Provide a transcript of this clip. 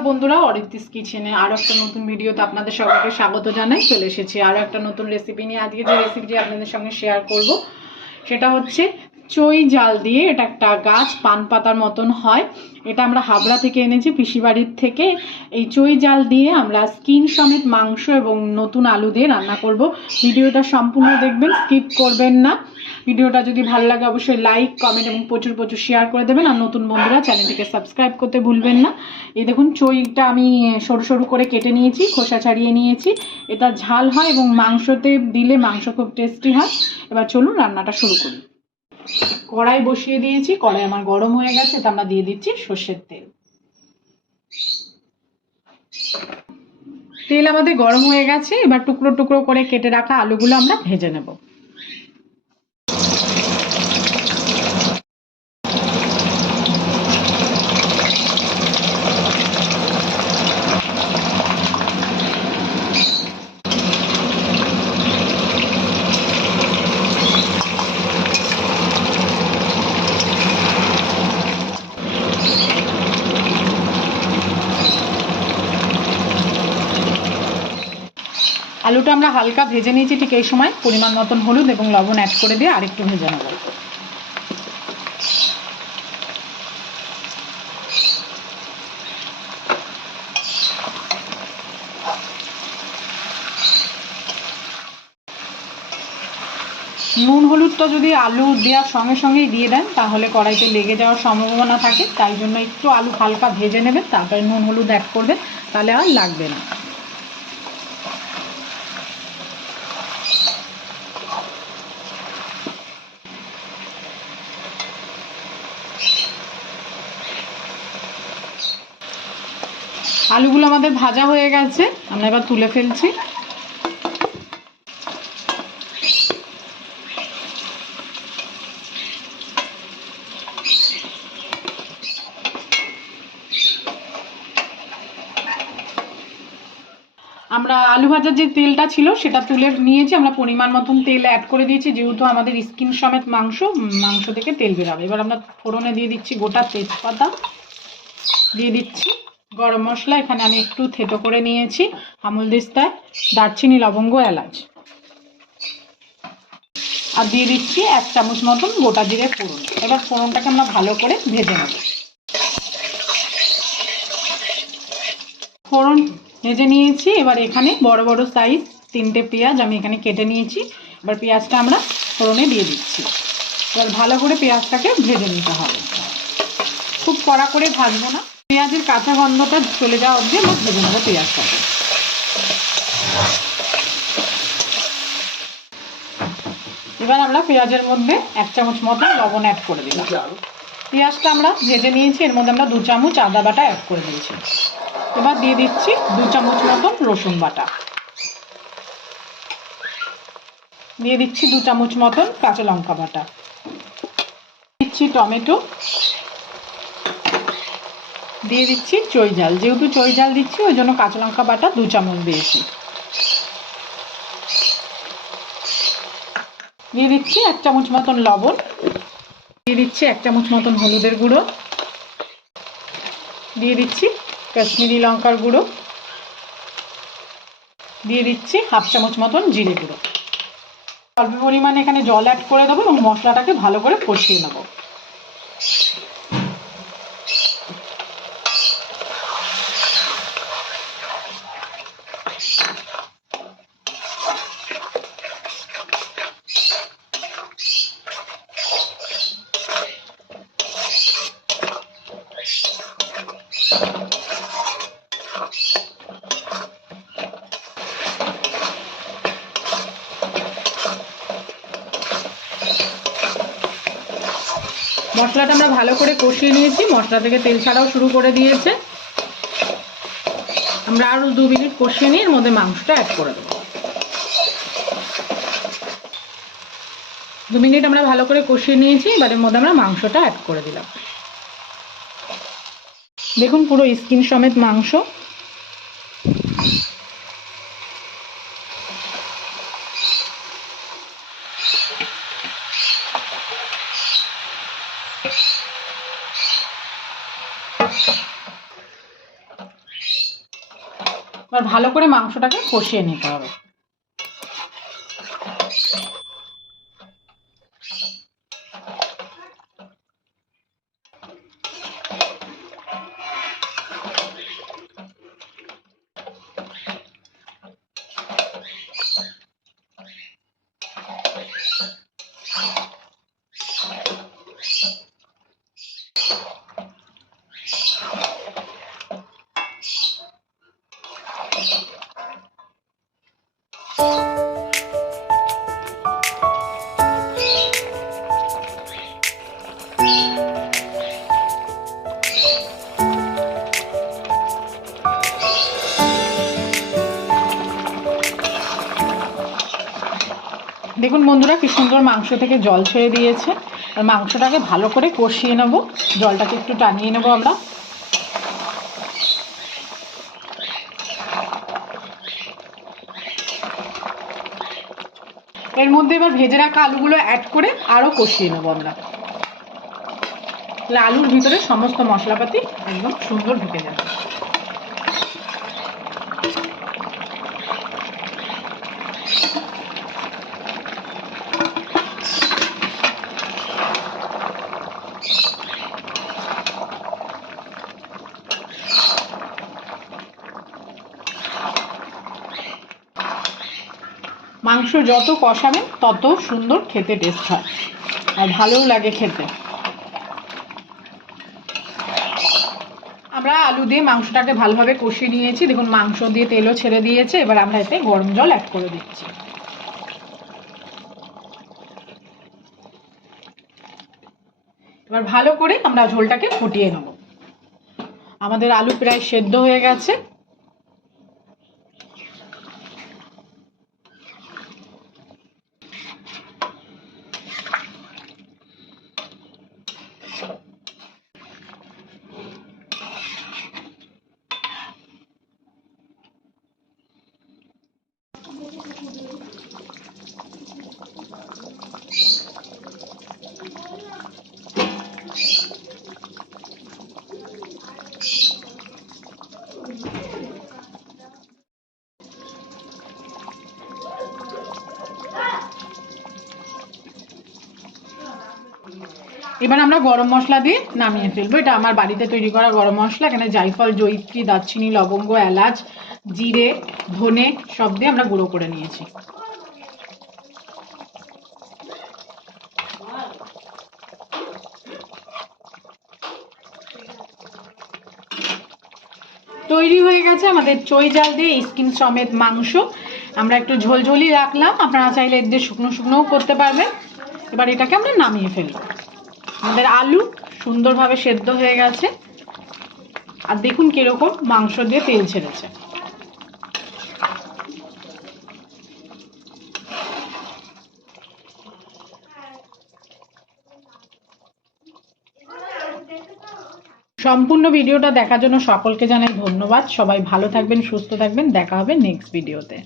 নমস্কার বন্ধুরা, অরিত্রিস কিচেনে আরো একটা নতুন ভিডিওতে আপনাদের সবাইকে স্বাগত জানাই। চলে এসেছি আরো একটা নতুন রেসিপি নিয়ে। আজকে যে রেসিপিটি আপনাদের সঙ্গে শেয়ার করব সেটা হচ্ছে চই জাল দিয়ে। এটা একটা গাছ, পান পাতার মতন হয়। এটা আমরা হাবড়া থেকে এনেছি, পিসি বাড়ির থেকে। এই চই জাল দিয়ে আমরা স্কিন সমেত মাংস এবং নতুন আলু দিয়ে রান্না করব। ভিডিওটা সম্পূর্ণ দেখবেন, স্কিপ করবেন না। ভিডিওটা যদি ভালো লাগে অবশ্যই লাইক, কমেন্ট এবং প্রচুর প্রচুর শেয়ার করে দেবেন। আর নতুন বন্ধুরা চ্যানেলটিকে সাবস্ক্রাইব করতে ভুলবেন না। এই দেখুন, চইটা আমি সরু সরু করে কেটে নিয়েছি, খোসা ছাড়িয়ে নিয়েছি। এটা ঝাল হয় এবং মাংসতে দিলে মাংস খুব টেস্টি হয়। এবার চলুন রান্নাটা শুরু করি। কড়াই বসিয়ে দিয়েছি, কড়াই আমার গরম হয়ে গেছে। তা আমরা দিয়ে দিচ্ছি সর্ষের তেল। তেল আমাদের গরম হয়ে গেছে। এবার টুকরো টুকরো করে কেটে রাখা আলুগুলো আমরা ভেজে নেব। আলুটা আমরা হালকা ভেজে নিয়েছি। ঠিক এই সময় পরিমাণ মতন হলুদ এবং লবণ অ্যাড করে দিয়ে আরেকটু ভেজে নেব। নুন হলুদটা যদি আলু দেওয়ার সঙ্গে সঙ্গেই দিয়ে দেন তাহলে কড়াইতে লেগে যাওয়ার সম্ভাবনা থাকে। তাই জন্য একটু আলু হালকা ভেজে নেবেন, তারপরে নুন হলুদ অ্যাড করবেন, তাহলে আর লাগবে না। আলুগুলো আমাদের ভাজা হয়ে গেছে, আমরা এবার তুলে ফেলছি। আমরা আলু ভাজার যে তেলটা ছিল সেটা তুলে নিয়েছি। আমরা পরিমাণ মতন তেল অ্যাড করে দিয়েছি, যেহেতু আমাদের স্কিন সমেত মাংস থেকে তেল বেরাবে। এবার আমরা ফোড়নে দিয়ে দিচ্ছি গোটা তেজপাতা, দিয়ে দিচ্ছি গরম মশলা। এখানে আমি একটু থেতো করে নিয়েছি আমলদিস্তায়, দারচিনি, লবঙ্গ, এলাচ। আর দিয়ে দিচ্ছি 1 চামচ মতন গোটা জিরে ফোড়ন। এবার ফোড়নটাকে আমরা ভালো করে ভেজে নেব। ফোড়ন ভেজে নিয়েছি। এবার এখানে বড় বড় সাইজ 3টে পেঁয়াজ আমি এখানে কেটে নিয়েছি। এবার পেঁয়াজটা আমরা ফোড়নে দিয়ে দিচ্ছি। এবার ভালো করে পেঁয়াজটাকে ভেজে নিতে হবে, খুব কড়া করে ভাজবো না। পেঁয়াজের কাঁচা গন্ধটা চলে যাওয়া অবধি আমরা ভেজে নেবো পেঁয়াজটাকে। এবার আমরা পেঁয়াজের মধ্যে 1 চামচ মতো লবণ অ্যাড করে দিলাম। পেঁয়াজটা আমরা ভেজে নিয়েছি, এর মধ্যে আমরা 2 চামচ আদা বাটা অ্যাড করে দিয়েছি। এবার দিয়ে দিচ্ছি 2 চামচ মতন রসুন বাটা, দিয়ে দিচ্ছি 2 চামচ মতন কাঁচা লঙ্কা বাটা, দিচ্ছি টমেটো, দিয়ে দিচ্ছি চই জাল। যেহেতু চই জাল দিচ্ছি ওই জন্য কাঁচা লঙ্কা বাটা 2 চামচ দিয়েছি। দিয়ে দিচ্ছি 1 চামচ মতন লবণ, দিয়ে দিচ্ছি 1 চামচ মতন হলুদের গুঁড়ো, দিয়ে দিচ্ছি কাশ্মীরি লঙ্কার গুঁড়ো, দিয়ে দিচ্ছি 1/2 চামচ মতন জিরে গুঁড়ো। অল্প পরিমাণে এখানে জল অ্যাড করে দেবো এবং মশলাটাকে ভালো করে কষিয়ে নেব। মশলাটা আমরা ভালো করে কষিয়ে নিয়েছি, মশলা থেকে তেল ছাড়াও শুরু করে দিয়েছে। আমরা আরও 2 মিনিট কষিয়ে নিয়ে এর মধ্যে মাংসটা অ্যাড করে দেবো। 2 মিনিট আমরা ভালো করে কষিয়ে নিয়েছি। এবার এর মধ্যে আমরা মাংসটা অ্যাড করে দিলাম। দেখুন পুরো স্কিন সমেত মাংস। এবার ভালো করে মাংসটাকে কষিয়ে নিতে হবে। দেখুন বন্ধুরা কি সুন্দর মাংস থেকে জল ছেড়ে দিয়েছে। আর মাংসটাকে ভালো করে কষিয়ে নেব, জলটাকে একটু টানিয়ে নেব আমরা। এর মধ্যে এবার ভেজে রাখা আলুগুলো অ্যাড করে আরও কষিয়ে নেব আমরা। আলুর ভিতরে সমস্ত মশলাপাতি একদম সুন্দর ঢুকে যাবে। মাংস যত কষাবেন তত সুন্দর খেতে টেস্ট হয় আর ভালোও লাগে খেতে। আমরা আলু দিয়ে মাংসটাকে ভালোভাবে কষিয়ে নিয়েছি। দেখুন মাংস দিয়ে তেলও ছেড়ে দিয়েছে। এবার আমরা এতে গরম জল অ্যাড করে দিচ্ছি। এবার ভালো করে আমরা ঝোলটাকে ফুটিয়ে নেব। আমাদের আলু প্রায় সেদ্ধ হয়ে গেছে। এবার আমরা গরম মশলা দিয়ে নামিয়ে ফেলবো। এটা আমার বাড়িতে তৈরি করা গরম মশলা। এখানে জায়ফল, জয়িত্রী, দারচিনি, লবঙ্গ, এলাচ, জিরে, ধনে সব দিয়ে আমরা গুঁড়ো করে নিয়েছি। তৈরি হয়ে গেছে আমাদের চই ঝাল দিয়ে স্কিন সমেত মাংস। আমরা একটু ঝোলঝোলি রাখলাম, আপনারা চাইলে এর দিয়ে শুকনো শুকনোও করতে পারবেন। এবার এটাকে আমরা নামিয়ে ফেলব। আমাদের আলু সুন্দরভাবে সেদ্ধ হয়ে গেছে। আর দেখুন কিরকম মাংস দিয়ে তেল ছেড়েছে। সম্পূর্ণ ভিডিওটা দেখার জন্য সকলকে জানাই ধন্যবাদ। সবাই ভালো থাকবেন, সুস্থ থাকবেন। দেখা হবে নেক্সট ভিডিওতে।